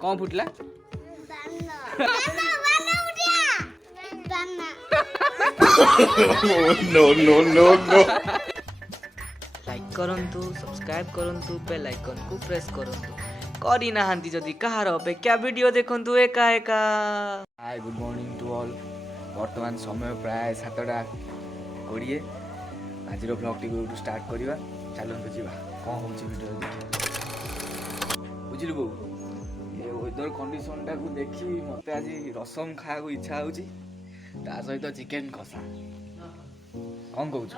कौन फुटला नो नो नो नो लाइक करंतु सब्सक्राइब करंतु बेल आइकन को प्रेस करंतु करी नाहांती जदि कहार अपेक्षा वीडियो देखंतु एका एका। Hi good morning to all. वर्तमान समय प्राय 7टा 20। आज ब्लॉग टी स्टार्ट करवा चलते जी कौन हो वीडियो बुझलु बो ये वेदर कंडीशन टा को देखी मत आज रसम खाया को इच्छा हो सहित चिकेन कषा कौन कौच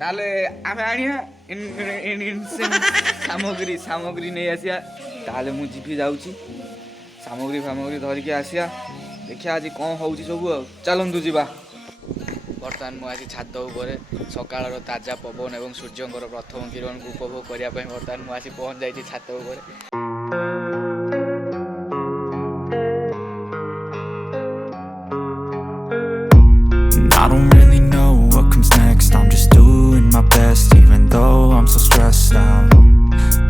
ताले आमे आनिया सामग्री सामग्री नहीं आसिया ताले मु जीपी जाऊची सामग्री सामग्री धरिकी आसिया देखिया आज कौन होउची सब चलंतु जीवा। बर्तमान मुझे छात उपर सकाल ताजा पवन और सूर्यंकर प्रथम किरण को उपभोग करने बर्तमान मुझे पहुँच जाइए छात उपर। I don't really know what comes next. I'm just doing my best, even though I'm so stressed out.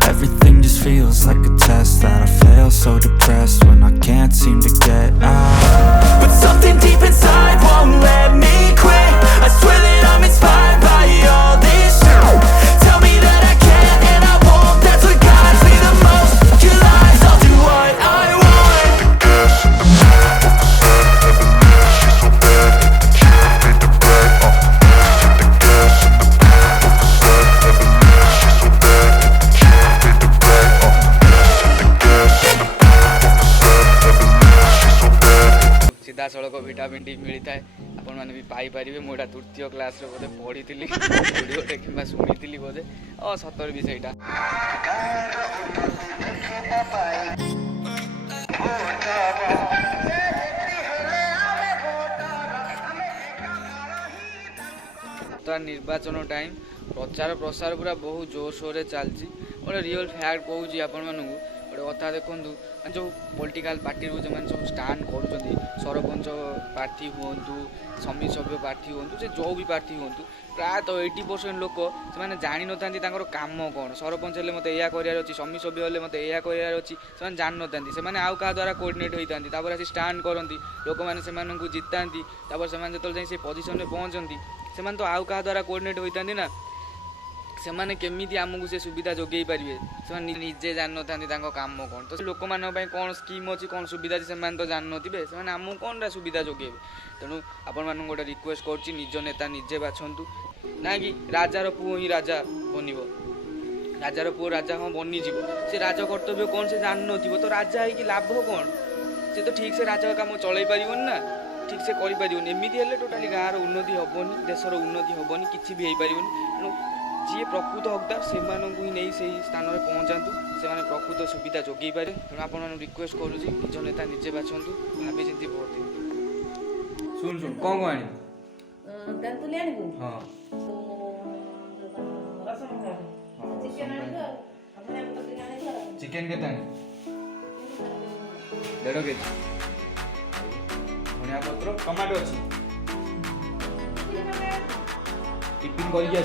Everything just feels like a test that I fail, so depressed when I can't seem to get out. But something deep inside won't let me quit. I swear that I'm inspired by all this shit. Tell me that I can't and I won't. That's what guides me the most. Your lies, I'll do what I want. सीधा सड़क vitamin D मिलता है आपण मैंने भी Piper मुझे तृतीय class बोधे पढ़ी भिडियोटे कि शुणी बोधे सतर भी सहीटा निर्वाचन टाइम प्रचार प्रसार पूरा बहुत जोर सोर चलती गोटे रियल फैक्ट कहूँ आपण मानू गोटे कथा देखूँ जो पॉलिटिकल पार्टी जो सब स्टांड कर सरपंच प्रार्थी हूँ समिति सभ्य प्रार्थी हूँ से जो भी प्रार्थी हूँ प्रायतः 80% लोक से जानी न था कम कौन सरपंच हेल्ले मत या करार समिति सभ्य हेल्ले मत या करार अच्छी से जान न था आउ क्या द्वारा कोऑर्डिनेट होता आसी स्टांड करती लोक मैंने जिताती से पोजिशन में पहुँचती से तो आउ क्या द्वारा कोऑर्डिनेट होता ना से मैंने केमी आमको से सुविधा जोगे पारे से निजे जान न था कम कौन तो लोक मान कौन स्कीम अच्छी कौन सुविधा अच्छी से तो जान थे से आमको कौन सुविधा जोगे तेणु आपण मान गोटे रिक्वेस्ट कर निज नेता निजे बाछंतु ना कि राजार पुओ ही राजा बन राजार पुओ राजा हाँ बनीज से राज कर्तव्य कौन से जान न तो राजा है कि लाभ कौन से तो ठीक से राजा कम चल पार ना ठीक से करमती हेल्ले टोटाली गाँव उन्नति हेनी देशर उन्नति हेनी किसी भी हो पार तेणु जी प्रकृत हकदार से ही नहीं से स्थान में पहुँचातु से प्रकृत सुविधा जोगे पारे तेणु आप रिक्वेस्ट करुँच निज नेता निजे बाछंतु भाभी चिंती भोट दिखाँ शुण शुण कौन कौन चिकेन के 1.5 केजी धनिया पत्र टमाटो अच्छी टिफिन करके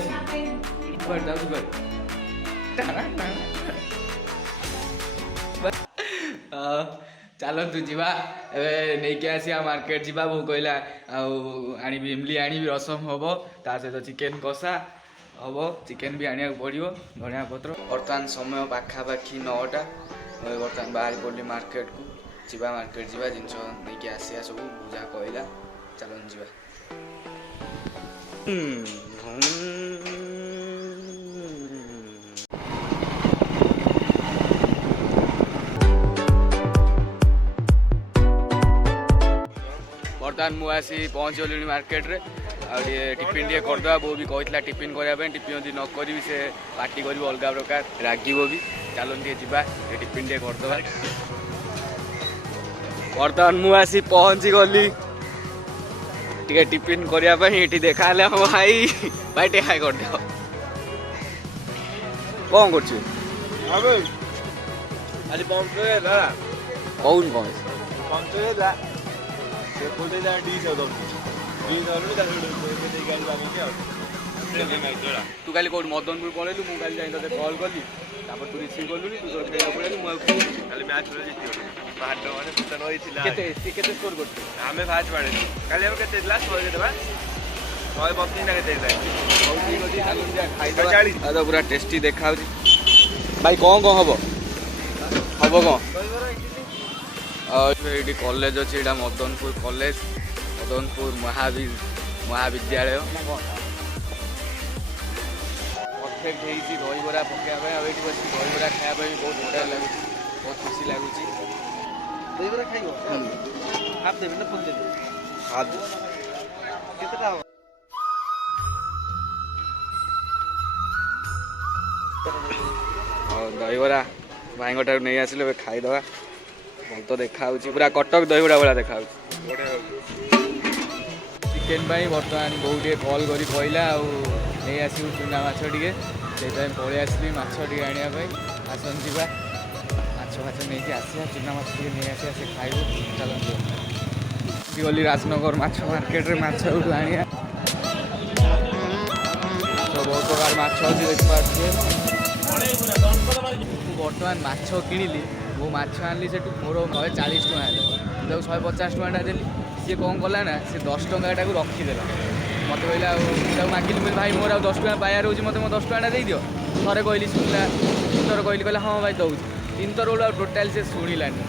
चलतु जीवा नहीं आसिया मार्केट जीवा वो कहला आनी इमली आनी रसम हम ता सहित चिकेन कषा हम चिकेन भी आने पड़ो धनिया पत्र। बर्तमान समय पाखापाखि 9टा बर्तमान बाहर पड़ली मार्केट को जीवा मार्केट जीवा जिन नहीं आसिया सब पूजा कहला चलन जीवा। बर्तमान मुझे पहुँच गली मार्केट रे टिफिन टे करदे बो भी कहला टिफिन करने टिफिन यदि न करी से पार्टी कर अलग प्रकार रागिब भी चलते जावा टिफिन टे करदे। बर्तमान मुझे पहुँची गली टे टिफिन करने देखा हम भाई भाई टेहाई कर कौन कर कौन कौन तू काली कोड मदनपुर पळेलु मु काली जाई तते कॉल करली तापर तू रिसीव करलुनी तू तोर खेळ पळेलु मु काली मैच रे जितियो बाहर माने पता नई थिला केते स्कोर करते हमें फास्ट बाड़े काली हम केते क्लास होय देबा होय बत्ती ना केते जाय बहुत ठीक अछि चालू जा खाई दबा 40 आ तो पूरा टेस्टी देखाउची भाई कोन हबो हबो कोन और एडी कॉलेज अछि एडा मदनपुर कॉलेज मदनपुर महाविद्यालय परफेक्ट ହେଇଛି ଦହିବରା ପକେଇବା ପାଇଁ ଆଉ ଏଇଠି ବସି ଦହିବରା ଖାଇବା ପାଇଁ ବହୁତ ବଢ଼ିଆ ଲାଗୁଛି ବହୁତ ଖୁସି ଲାଗୁଛି ଦହିବରା ଖାଇବ ହାଫ୍ ଦେବେ ନା ଫୁଲ୍ ଦେବେ हाथ କେତେଟା ହବ ଆଉ ଦହିବରା ଭାଇଙ୍କ ଠାରୁ ନେଇ ଆସିଲେ ଏବେ ଖାଇଦେବା ଭଲ ତ ଦେଖାହେଉଛି ପୁରା କଟକ ଦହିବରା ଭଳିଆ ଦେଖାହେଉଛି ଚିକେନ୍ ପାଇଁ ବର୍ତ୍ତମାନ ବୋଉ ଟିକେ କଲ୍ କରି କହିଲା ଆଉ ନେଇ ଆସିବୁ ଚୁନା ମାଛ ଟିକେ ସେଇଥିପାଇଁ ପଳେଇ ଆସିଲି ମାଛ ଟିକେ ଆଣିବା ପାଇଁ ଆସନ୍ତୁ ଯିବା ମାଛ ଫାଛ ନେଇକି ଆସିବା ଚୁନା ମାଛ ଟିକେ ନେଇ ଆସିବା ସେ ଖାଇବୁ ଚାଲନ୍ତୁ ଗଲି ରାଜନଗର ମାଛ ମାର୍କେଟରେ ମାଛ ଏଠୁ ଆଣିବା ବହୁତ ପ୍ରକାର ମାଛ ଅଛି ଦେଖିପାରୁଥିବେ ମୁଁ ବର୍ତ୍ତମାନ ମାଛ କିଣିଲି ମୁଁ ମାଛ ଆଣିଲି ସେଠୁ ମୋର 140 ଟଙ୍କା ହେଲା ମୁଁ ତାକୁ 150 ଟଙ୍କାଟା ଦେଲି ସିଏ କ'ଣ କଲା ନା ସେ 10 ଟଙ୍କାଟାକୁ ରଖିଦେଲା ମୋତେ କହିଲା ଆଉ ମୁଁ ତାକୁ ମାଗିଲି କହିଲି ଭାଇ ମୋର ଆଉ 10 ଟଙ୍କା ପାଇବାର ହେଉଛି ମୋତେ ମୋ 10 ଟଙ୍କାଟା ଦେଇଦିଅ ଥରେ କହିଲି ଶୁଣିଲା ତିନିଥର କହିଲି କହିଲା ହଁ ଭାଇ ଦେଉଛି ତିନିଥର ବେଳୁ ଆଉ ଟୋଟାଲି ସେ ଶୁଣିଲାନି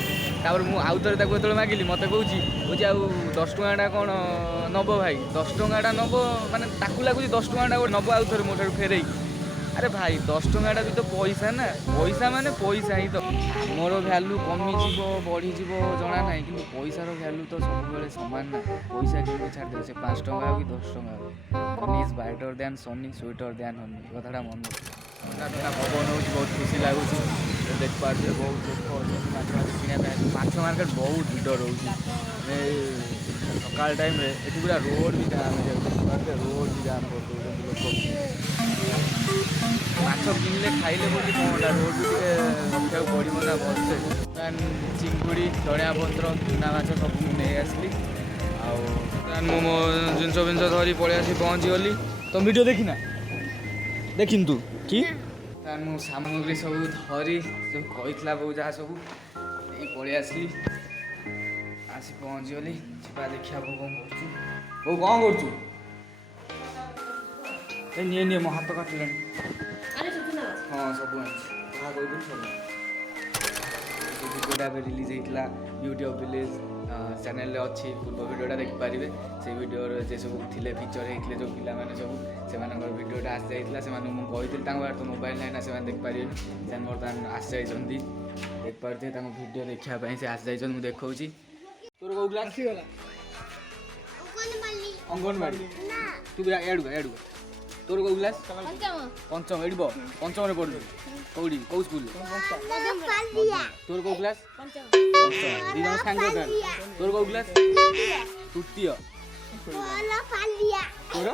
ତାପରେ ମୁଁ ଆଉ ଥରେ ତାକୁ ଯେତେବେଳେ ମାଗିଲି ମୋତେ କହୁଛି ଆଉ 10 ଟଙ୍କାଟା କ'ଣ ନେବ ଭାଇ 10 ଟଙ୍କାଟା ନେବ ମାନେ ତାକୁ ଲାଗୁଛି 10 ଟଙ୍କାଟା ନେବ ଆଉ ଥରେ ମୋ ଠାରୁ ଫେରେଇକି ଆରେ ଭାଇ 10 ଟଙ୍କାଟା ବି ତ ପଇସା ନା ପଇସା ମାନେ ପଇସା ହିଁ ତ ମୋର ଭ୍ୟାଲୁ କମିଯିବ ବଢ଼ିଯିବ ଜଣା ନାହିଁ କିନ୍ତୁ ପଇସାର ଭ୍ୟାଲୁ ତ ସବୁବେଳେ ସମାନ ନା ପଇସା କେମିତି ଛାଡ଼ିଦେବେ ସେ 5 ଟଙ୍କା ହଉ କି 10 ଟଙ୍କା ହଉ money is brighter than sunny sweeter than honey ଏ କଥାଟା ମନେ ଥଣ୍ଡା ପବନ ହେଉଛି ବହୁତ ଖୁସି ଲାଗୁଛି ଦେଖିପାରୁଥିବେ ବହୁତ ଲୋକ ଅଛନ୍ତି ମାଛ ମାଛ କିଣିବା ପାଇଁ ମାଛ ମାର୍କେଟ ବହୁତ ଭିଡ଼ ରହୁଛି ସକାଳ ଟାଇମ୍ରେ ଏଠି ପୁରା ରୋଡ଼ ବି ଜାମ୍ ହେଇଯାଉଛି ରୋଡ଼ ବି ଜାମ୍ କରିଦେଉଛନ୍ତି ଲୋକ ମାଛ କିଣିଲେ ଖାଇଲେ ବୋଲି କ'ଣଟା ରୋଡ଼ ବି ଟିକେ ରଖିବାକୁ ପଡ଼ିବ ନା ଭଲସେ ଚିଙ୍ଗୁଡ଼ି ଧଣିଆ ପତ୍ର ଚୁନା ମାଛ ସବୁ ମୁଁ ନେଇ ଆସିଲି ଆଉ ମୁଁ ମୋ ଜିନିଷ ଫିନିଷ ଧରି ପଳେଇ ଆସି ପହଞ୍ଚିଗଲି ତ ଭିଡ଼ିଓ ଦେଖିନା ଦେଖିନି ତୁ କି ତାର ମୁଁ ସାମଗ୍ରୀ ସବୁ ଧରି ସବୁ କହିଥିଲା ବୋଉ ଯାହା ସବୁ ନେଇ ପଳେଇ ଆସିଲି ଆସି ପହଞ୍ଚିଗଲି ଯିବା ଦେଖିବା ବୋଉ କ'ଣ କରୁଛୁ ବୋଉ କ'ଣ କରୁଛୁ ଏ ନିଏ ମୋ ହାତ କାଟିଲାଣି ହଁ ସବୁ ଆଣିଛି ଯାହା କହିଦେଲି ସବୁ ଭିଡ଼ିଓଟା ଏବେ ରିଲିଜ୍ ହେଇଥିଲା ବିୟୁଟି ଅଫ୍ ଭିଲେଜ୍ ଚ୍ୟାନେଲରେ ଅଛି ପୂର୍ବ ଭିଡ଼ିଓଟା ଦେଖିପାରିବେ ସେଇ ଭିଡ଼ିଓରେ ଯେ ସବୁ ଥିଲେ ଫିଚର୍ ହେଇଥିଲେ ଯେଉଁ ପିଲାମାନେ ସବୁ ସେମାନଙ୍କର ଭିଡ଼ିଓଟା ଆସିଯାଇଥିଲା ସେମାନଙ୍କୁ ମୁଁ କହିଥିଲି ତାଙ୍କ ପାଖରେ ତ ମୋବାଇଲ୍ ନାହିଁ ନା ସେମାନେ ଦେଖିପାରିବେନି ସେମାନେ ବର୍ତ୍ତମାନ ଆସିଯାଇଛନ୍ତି ଦେଖିପାରୁଥିବେ ତାଙ୍କ ଭିଡ଼ିଓ ଦେଖିବା ପାଇଁ ସେ ଆସିଯାଇଛନ୍ତି ମୁଁ ଦେଖାଉଛି ତୋର କେଉଁ କ୍ଲାସ୍ ଆସିଗଲା ଅଙ୍ଗନବାଡ଼ି ତୁ ଏଡ଼ୁ ତୋର କେଉଁ କ୍ଲାସ୍ ପଞ୍ଚମ ଏଠି ପଞ୍ଚମରେ ପଢ଼ୁଛୁ କେଉଁଠି କେଉଁ ସ୍କୁଲରେ ତୋର କେଉଁ କ୍ଲାସ୍ ଦୁଇ ଜଣ ସାଙ୍ଗ ତୋର କେଉଁ କ୍ଲାସ୍ ତୃତୀୟ ତୋର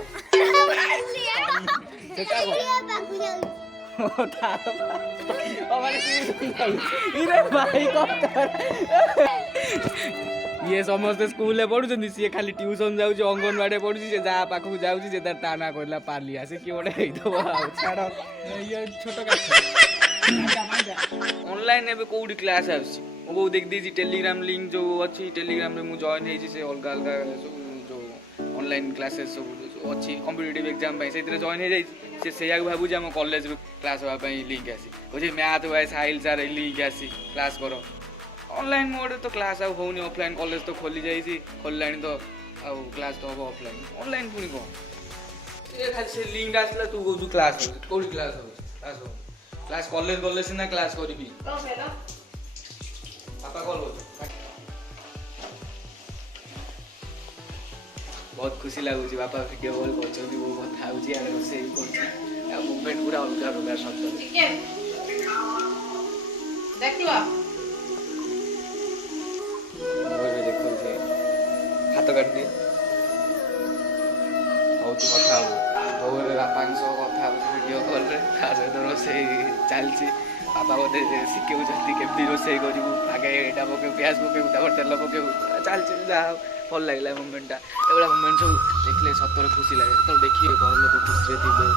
ଇଏ ସମସ୍ତେ ସ୍କୁଲରେ ପଢୁଛନ୍ତି ସିଏ ଖାଲି ଟ୍ୟୁସନ ଯାଉଛି ଅଙ୍ଗନବାଡ଼ିରେ ପଢୁଛି ସେ ଯାହା ପାଖକୁ ଯାଉଛି ସେ ତାର ତା ନାଁ କହିଲା ପାଲିଆ ସେ କିଏ ଗୋଟେ ହେଇଥିବ ଆଉ ଛାଡ଼ ଇଏ ଛୋଟ କାଠ ଅନଲାଇନ୍ ଏବେ କେଉଁଠି କ୍ଲାସ୍ ଆସୁଛି ମୁଁ ବୋଉ ଦେଖିଦେଇଛି ଟେଲିଗ୍ରାମ ଲିଙ୍କ ଯେଉଁ ଅଛି ଟେଲିଗ୍ରାମରେ ମୁଁ ଜଏନ୍ ହେଇଛି ସେ ଅଲଗା ଅଲଗା ସବୁ ଯେଉଁ ଅନଲାଇନ୍ କ୍ଲାସେସ୍ ସବୁ ଅଛି କମ୍ପିଟେଟିଭ୍ ଏକ୍ଜାମ୍ ପାଇଁ ସେଇଥିରେ ଜଏନ୍ ହେଇଯାଇଛି ସେ ସେଇଆକୁ ଭାବୁଛି ଆମ କଲେଜରୁ କ୍ଲାସ୍ ହେବା ପାଇଁ ଲିଙ୍କ ଆସି କହୁଛି math wise Sahil sir link ଆସି କ୍ଲାସ୍ କର ଅନଲାଇନ୍ ମୋଡ଼ରେ ତ କ୍ଲାସ୍ ଆଉ ହେଉନି ଅଫଲାଇନ୍ କଲେଜ ତ ଖୋଲି ଯାଇଛି ଖୋଲିଲାଣି ତ ଆଉ କ୍ଲାସ୍ ତ ହେବ ଅଫଲାଇନ୍ ଅନଲାଇନ୍ ପୁଣି କ'ଣ ଏ ଖାଲି ସେ ଲିଙ୍କ ଆସିଲା ତୁ କହୁଛୁ କ୍ଲାସ୍ ହେଉଛି କେଉଁଠି କ୍ଲାସ୍ ହେଉଛି କ୍ଲାସ୍ କଲେଜ ଗଲେ ସିନା କ୍ଲାସ୍ କରିବି ବାପା କଲ୍ କରୁଛୁ ବହୁତ ଖୁସି ଲାଗୁଛି ବାପା ଭିଡ଼ିଓ କଲ୍ କରୁଛନ୍ତି ବୋଉ କଥା ହେଉଛି ଆଉ ରୋଷେଇ କରୁଛି ଆଉ ମୁଭମେଣ୍ଟ ପୁରା ଅଲଗା ଅଲଗା ସତରେ ଦେଖାଉଛି ହାତ କାଟିଦିଏ ହଉ ତୁ କଥା ହବୁ ବୋଉ ଏବେ ବାପାଙ୍କ ସହ କଥା ହେଉଛି ଭିଡ଼ିଓ କଲ୍ରେ ତା ସହିତ ରୋଷେଇ ଚାଲିଛି ବାପା ବୋଧେ ଶିଖେଉଛନ୍ତି କେମିତି ରୋଷେଇ କରିବୁ, ଆଗେ ଏଇଟା ପକେଇବୁ, ପିଆଜ ପକେଇବୁ, ତାପରେ ତେଲ ପକେଇବୁ, ଚାଲିଛି ଯାହା ହଉ ଭଲ ଲାଗିଲା ମୁଭମେଣ୍ଟଟା। ଏଭଳିଆ ମୁଭମେଣ୍ଟ ସବୁ ଦେଖିଲେ ସତରେ ଖୁସି ଲାଗେ। ଯେତେବେଳେ ଦେଖିବେ ଘର ଲୋକ ଖୁସିରେ ଥିବେ,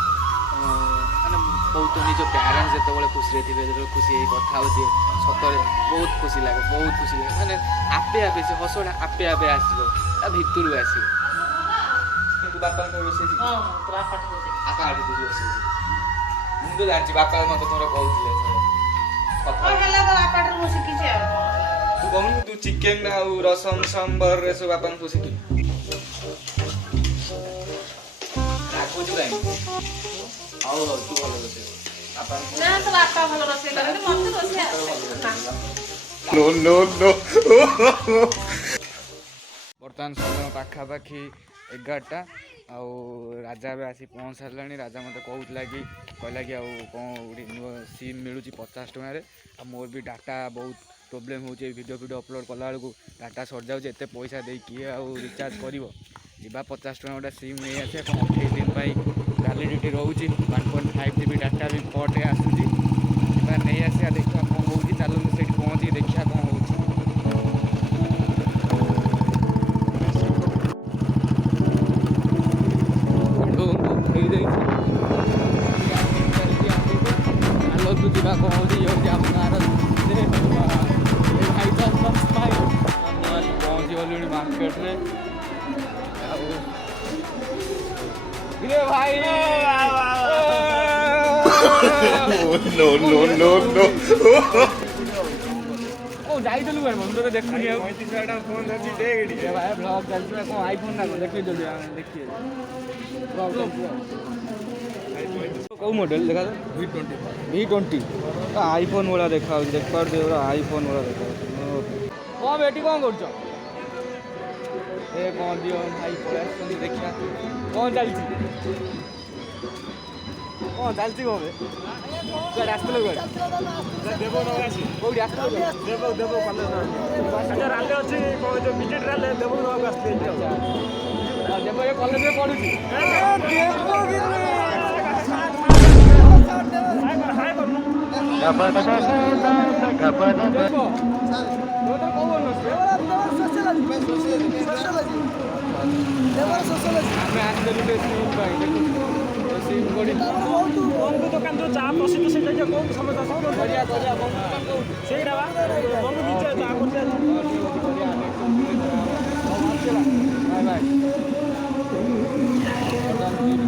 ମାନେ ବହୁତ ନିଜ ପ୍ୟାରେଣ୍ଟସ୍ ଯେତେବେଳେ ଖୁସିରେ ଥିବେ, ଯେତେବେଳେ ଖୁସି ହେଇ କଥା ହେଉଥିବେ, ସତରେ ବହୁତ ଖୁସି ଲାଗେ, ବହୁତ ଖୁସି ଲାଗେ। ମାନେ ଆପେ ଆପେ ସେ ହସଟା ଆପେ ଆପେ ଆସିବ, ତା ଭିତରୁ ଆସିବ। ତୁ ବାପାଙ୍କ ରୋଷେଇ ଶିଖ, ବାପା ଆଡ଼ୁ ତୁ ରୋଷେଇ ଶିଖ। ମୁଁ ତ ଜାଣିଛି ବାପା ମୋତେ ଥରେ କହୁଥିଲେ ତୁ କହୁନୁ ତୁ ଚିକେନ ଆଉ ରସମ ସମ୍ବର ଏସବୁ ବାପାଙ୍କୁ ଶିଖିବୁ। ରାଗୁଛୁ କାହିଁକି? ହଉ ହଉ ତୁ ଭଲ ରୋଷେଇ ବର୍ତ୍ତମାନ ସମୟ ପାଖାପାଖି 11ଟା ଆଉ ରାଜା ଏବେ ଆସି ପହଞ୍ଚି ସାରିଲାଣି। ରାଜା ମୋତେ କହୁଥିଲା କି କହିଲା କି ଆଉ କ'ଣ ଗୋଟେ ନୂଆ ସିମ୍ ମିଳୁଛି 50 ଟଙ୍କାରେ। ଆଉ ମୋର ବି ଡାଟା ବହୁତ ପ୍ରୋବ୍ଲେମ୍ ହେଉଛି, ଏଇ ଭିଡ଼ିଓ ଅପଲୋଡ଼ କଲାବେଳକୁ ଡାଟା ସରିଯାଉଛି। ଏତେ ପଇସା ଦେଇ କିଏ ଆଉ ରିଚାର୍ଜ କରିବ? ଯିବା 50 ଟଙ୍କା ଗୋଟେ ସିମ୍ ନେଇ ଆସିବା, କ'ଣ 28 ଦିନ ପାଇଁ ଭ୍ୟାଲିଡ଼ିଟି ରହୁଛି। 1.5 GB ଡାଟା ବି ପର୍ ଡେ ଆସୁଛି। ଯିବା ନେଇ ଆସିବା, ଦେଖିବା କ'ଣ ହେଉଛି। ଚାଲନ୍ତୁ ସେଇଠି ପହଞ୍ଚିକି ଦେଖିବା କ'ଣ ହେଉଛି। ଚାଲନ୍ତୁ ଯିବା କ'ଣ ହେଉଛି। ଇଏ ହେଉଛି ଆମ ଗାଁର ପହଞ୍ଚି ଗଲୁଣି ମାର୍କେଟରେ। ଆଉ ଭାଇ ଯାଇଥିଲୁ ମନ୍ଦିରରେ ଦେଖୁନି ଆଉ ବ୍ଲଗ ଚାଲିଥିଲା କ'ଣ ଆଇଫୋନ୍ ନା କ'ଣ ଦେଖେଇଦେଲୁ ଦେଖିବେ। କେଉଁ ମଡ଼େଲ ଦେଖା V20 ଆଇଫୋନ୍ ଭଳିଆ ଦେଖାଯାଉଛି, ଦେଖିପାରୁଛି ପୁରା ଆଇଫୋନ୍ ଭଳିଆ ଦେଖାଯାଉଛି। କ'ଣ ଏଠି କ'ଣ କରୁଛ? ଏ କ'ଣ ଦିଅ ଭାଇ ପଳେଇ ଆସୁଛନ୍ତି, ଦେଖିବା କ'ଣ ଚାଲିଛି। କ'ଣ ଚାଲିଛି କ'ଣ କୁଆଡ଼େ ଆସିଥିଲ? କୁଆଡ଼େ କୋଉଠି ଆସିଥିଲ? ଦେବ କଲେଜ ରାଲି ଅଛି, ବିଜେଡି ରାଲି ଦେବ ଆସିଥିଲେ। ଦେବ ଏ କଲେଜରେ ପଢ଼ୁଛି। ଆମେ ଆସିଥିଲୁ ବଙ୍ଗୁ ଦୋକାନ ଯୋଉ ଚା ପ୍ରସିଦ୍ଧ ସେଇଟା କୋଉଠି ସମସ୍ତେ ସେଇଟା ବଙ୍ଗୁ ନିଜ ଚା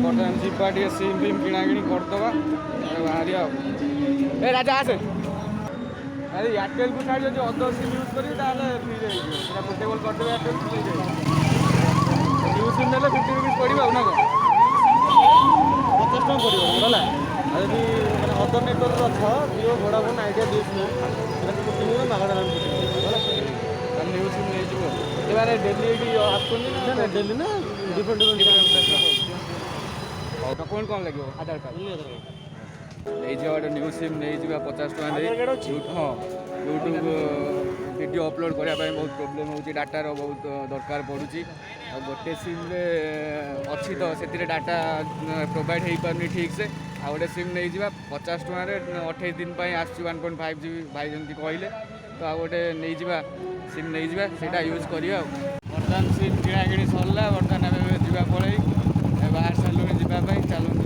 ବର୍ତ୍ତମାନ ଯିବା ଟିକେ ସିମ୍ ଫିମ୍ କିଣାକିଣି କରିଦେବା, ବାହାରିବା ଆଉ। ଏ ରାଜା ଆସେ, ଆରେ ଏୟାରଟେଲ୍କୁ ଛାଡ଼ି ଯଦି ଅଦର ସିମ୍ ୟୁଜ୍ କରିବି ତାହେଲେ ଫ୍ରିରେ ହେଇଯିବ, ସେଟା ପୋର୍ଟେବଲ୍ କରିଦେବେ ଏୟାରଟେଲ୍ ଫ୍ରି ହେଇଯିବ। ନ୍ୟୁ ସିମ୍ ନେଲେ 50 ରୁପିଜ୍ ପଡ଼ିବ ଆଉ ନା କ'ଣ? 50 ଟଙ୍କା ପଡ଼ିବ ହେଲା। ଆଉ ଯଦି ମାନେ ଅଦର ନେଟୱାର୍କରେ ଅଛ, ଜିଓ, ଭୋଡାଫୋନ୍, ଆଇଡ଼ିଆ, ଡିସ୍ ସେଟା ସବୁ କିଣିବ ମାଗଣାରେ ହେଲା। ତାହେଲେ ନ୍ୟୁ ସିମ୍ ନେଇଯିବ। ଏମାନେ ଡେଲି ଏଇଠି ଆସୁଛନ୍ତି ନା ଡେଲି ନା ଡିଫରେଣ୍ଟ ଡକୁମେଣ୍ଟ କ'ଣ ଲାଗିବ? ଆଧାର କାର୍ଡ଼ ନେଇଯିବା, ଗୋଟେ ନ୍ୟୁ ସିମ୍ ନେଇଯିବା 50 ଟଙ୍କା ଦେଇ। ହଁ, ୟୁଟ୍ୟୁବ୍ ଭିଡ଼ିଓ ଅପଲୋଡ଼ କରିବା ପାଇଁ ବହୁତ ପ୍ରୋବ୍ଲେମ୍ ହେଉଛି, ଡାଟାର ବହୁତ ଦରକାର ପଡ଼ୁଛି। ଆଉ ଗୋଟେ ସିମ୍ରେ ଅଛି ତ ସେଥିରେ ଡାଟା ପ୍ରୋଭାଇଡ଼ ହେଇପାରୁନି ଠିକ୍ସେ। ଆଉ ଗୋଟେ ସିମ୍ ନେଇଯିବା 50 ଟଙ୍କାରେ 28 ଦିନ ପାଇଁ ଆସୁଛି 1.5 GB ଭାଇ ଯେମିତି କହିଲେ। ତ ଆଉ ଗୋଟେ ନେଇଯିବା ସିମ୍ ନେଇଯିବା, ସେଇଟା ୟୁଜ୍ କରିବା ଆଉ। ବର୍ତ୍ତମାନ ସିମ୍ କିଣାକିଣି ସରିଲା, ବର୍ତ୍ତମାନ ଆମେ ଯିବା ପଳେଇ ବାହାର ସାରିଲୁଣି ଯିବା ପାଇଁ। ଚାଲନ୍ତୁ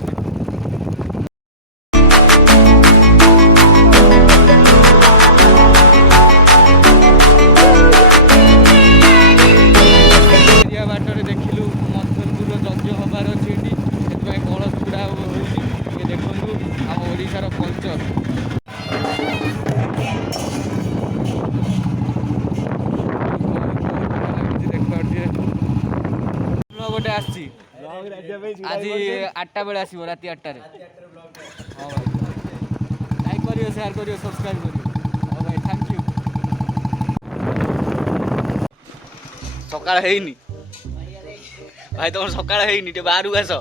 ବାଟରେ ଦେଖିଲୁ ମଧୁପୁରର ଯଜ୍ଞ ହବାର ଅଛି ଏଠି, ସେଥିପାଇଁ କଳସ ଗୁଡ଼ା ହେଉଛି ଟିକେ ଦେଖନ୍ତୁ ଆମ ଓଡ଼ିଶାର କଲଚର। ଦେଖିପାରୁଥିବେ ଗୋଟେ ଆସିଛି ଆଜି 8ଟା ବେଳେ ଆସିବ, ରାତି 8ଟାରେ। ହଁ ଭାଇ, ଲାଇକ୍ କରିବ, ସେୟାର କରିବ, ସବସ୍କ୍ରାଇବ୍ କରିବ। ହଉ ଭାଇ, ଥ୍ୟାଙ୍କ ୟୁ। ସକାଳ ହେଇନି ଭାଇ, ତମର ସକାଳ ହେଇନି, ଟିକେ ବାହାରକୁ ଆସ।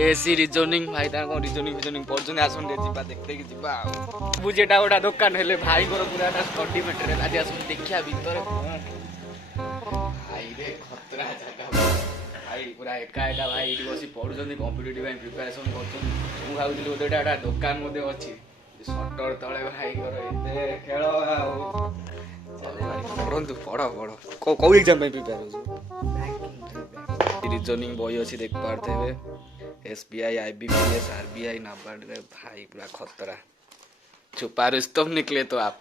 ଏସି ରିଜନିଂ ଭାଇ, ତାଙ୍କ କ'ଣ ରିଜନିଂ ପଢୁଛନ୍ତି, ଆସନ୍ତୁ ଯିବା ଦେଖିକି ଯିବା ଆଉ। ବୁଝେଟା ଗୋଟେ ଦୋକାନ ହେଲେ ଭାଇଙ୍କର ପୁରା ଷ୍ଟଡି ମେଟେରିଆଲ। ଆଜି ଆସନ୍ତୁ ଦେଖିବା ଭିତରେ ଭାଇରେ ଖତରା ଜାଗା ଭାଇ, ପୁରା ଏକା ଭାଇ ଏଇଠି ବସି ପଢୁଛନ୍ତି, କମ୍ପିଟେଟିଭ୍ ପାଇଁ ପ୍ରିପାରେସନ୍ କରୁଛନ୍ତି। ମୁଁ ଭାବୁଥିଲି ଗୋଟେ ଦୋକାନ ମଧ୍ୟ ଅଛି, ସଟର ତଳେ ଭାଇଙ୍କର ଏତେ ଖେଳ ଆଉ ପଢ଼ନ୍ତୁ ପଢ଼ କୋଉ ଏକ୍ଜାମ ପାଇଁ ପ୍ରିପେୟାର ହେଉଛୁ? ରିଜନିଂ ବହି ଅଛି ଦେଖିପାରୁଥିବେ SBI IBPS RBI नाबार्ड भाई पूरा खतरा छुपा रुस्तम निकले तो आप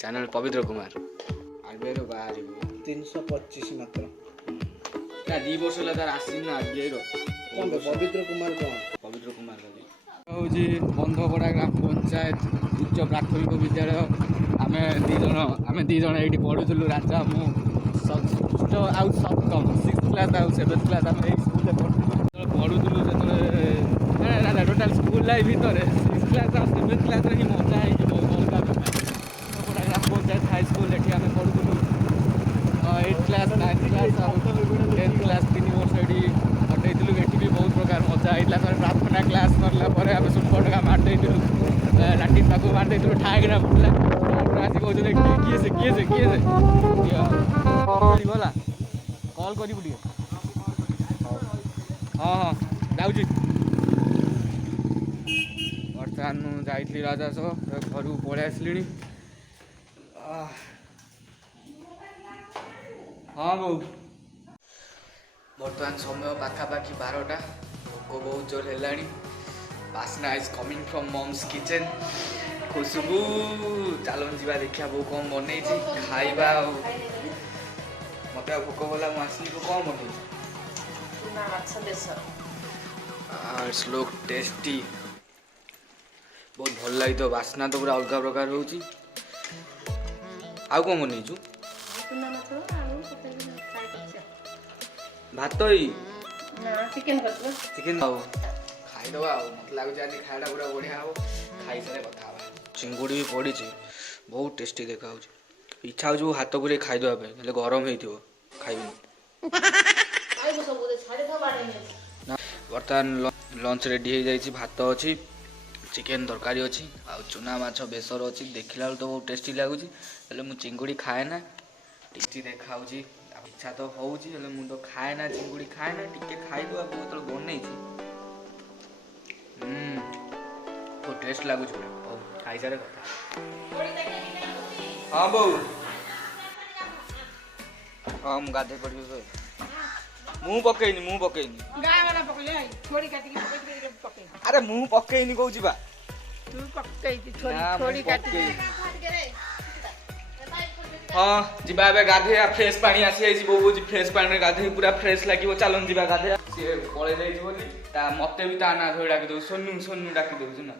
चैनल पवित्र कुमार RBI रो बाहर 325 मात्र ना 2 वर्ष होला तार आसीन ना RBI रो पवित्र कुमार कौन पवित्र कुमार हूँ बंधपड़ा ग्राम पंचायत उच्च प्राथमिक विद्यालय आम दी जन ये पढ़ुलु राजा मु षष्ठ आउ सप्तम 6th क्लास आउ 7th क्लास आम स्कूल पढ़ुलु जो राजा टोटाल स्कूल लाइफ भितर 6th क्लास आउ 7th क्लास ही मजा है बंधपड़ा ग्राम पंचायत हाई स्कूल ये आम पढ़ुलु 8th क्लास 9th क्लास आउ 10th क्लास 3 वर्ष ये कटेलु ये भी बहुत प्रकार मजा है प्रार्थना क्लास सरला आम सुपटका मारिदेलु लाटीन पाक मारिदेलु ठाकरा फुटला आसिक कौन किए से गला कल करू टे हाँ हाँ जाऊँगी बर्तमान मुझे राजा सह घर को पलि आसली हाँ बो बर्तमान समय पाखापाखि 12टा भोक बहुत जोर है बास्ना is coming from mum's kitchen खुशबू चलन जा देखा बो कौन बन खाइबा मत भोक गला मुझे कौन बन इट्स लुक टेस्टी बहुत भल लगी तो बास्ना तो पूरा अलग प्रकार हो आउ कौन बनईचु भात चिकेन खाईदबा मत लगुच आज खाइबा पूरा बढ़िया हम खाई सारे कथा चिंगुड़ी भी पड़ी बहुत टेस्टी देखा इच्छा हो हाथ पूरे खाईदेवाई गरम हो खाइबी बर्तमान लंच रेडी हो जाए भात अच्छी चिकेन तरकारी अच्छी आ चुना माछ बेसर अच्छी देखला तो बहुत टेस्टी लगुच मुझे चिंगुड़ी खाए ना टेस्टी देखा इच्छा तो हो तो खाए ना चिंगुड़ी खाए ना टिके खाईदे बहुत बन बहुत टेस्ट लगुच खाई सारे कथा हाँ बो हाँ मुझे गाधे पड़ी मुँह पकईनी अरे मुँह पकईनी कौन हाँ जीवा ए गाधे फ्रेश पानी आसी जाइए बो फ्रेश पानी गाधे पूरा फ्रेश लगे चलन जीवा गाधे सी पलि जाइए मत भी ता ना धोई डाक दो सोनू सोनू डाक दौचु ना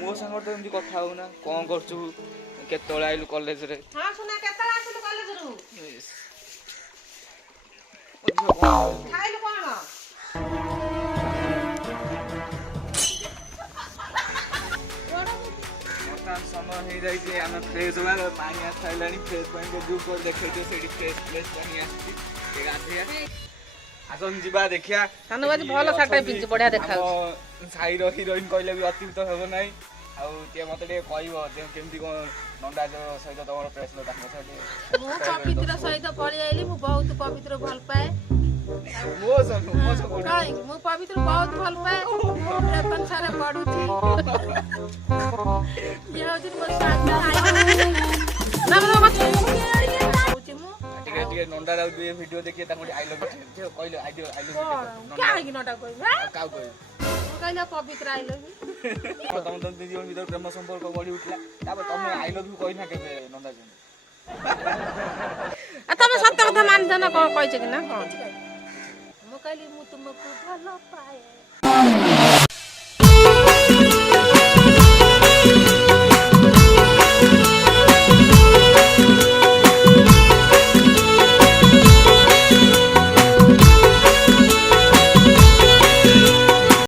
मो सांग तो एमती कथा होना कौन करचु केतळे आइलु कॉलेज रे हां सुना केतळे आइलु कॉलेज रु खाइलु कोन वर्तमान समय हो जाए आम फ्रेश होगा पानी आस सारा फ्रेश पानी को जूस कर देखे फ्रेश फ्रेश पानी आसी गाधे आसन जा देखिया सानो बाजी भलो साटा पिंच बढ़िया देखा साईर हिरोइन कहले भी अतिरिक्त हेब ना मत केमती कौन नंदा सहित तुम प्रेस पवित्र सहित पलि आइली मु बहुत पवित्र भल पाए मो पवित्र बहुत भल पाए अपन सारे पढुची ये होची मो साथ टिके नंदा वीडियो देखिए आई लव यू कहले आई लव क्या है कि नटा कोई काउ कहले कहले पवित्र आई लव यू तुम तो दीदी भीतर प्रेम संपर्क बढ़ी उठला तुम आई लव यू कहना के नंदा जी तुम सत्य कथा मान ना कह कि ना कौन मु कहली मु तुमको भल पाए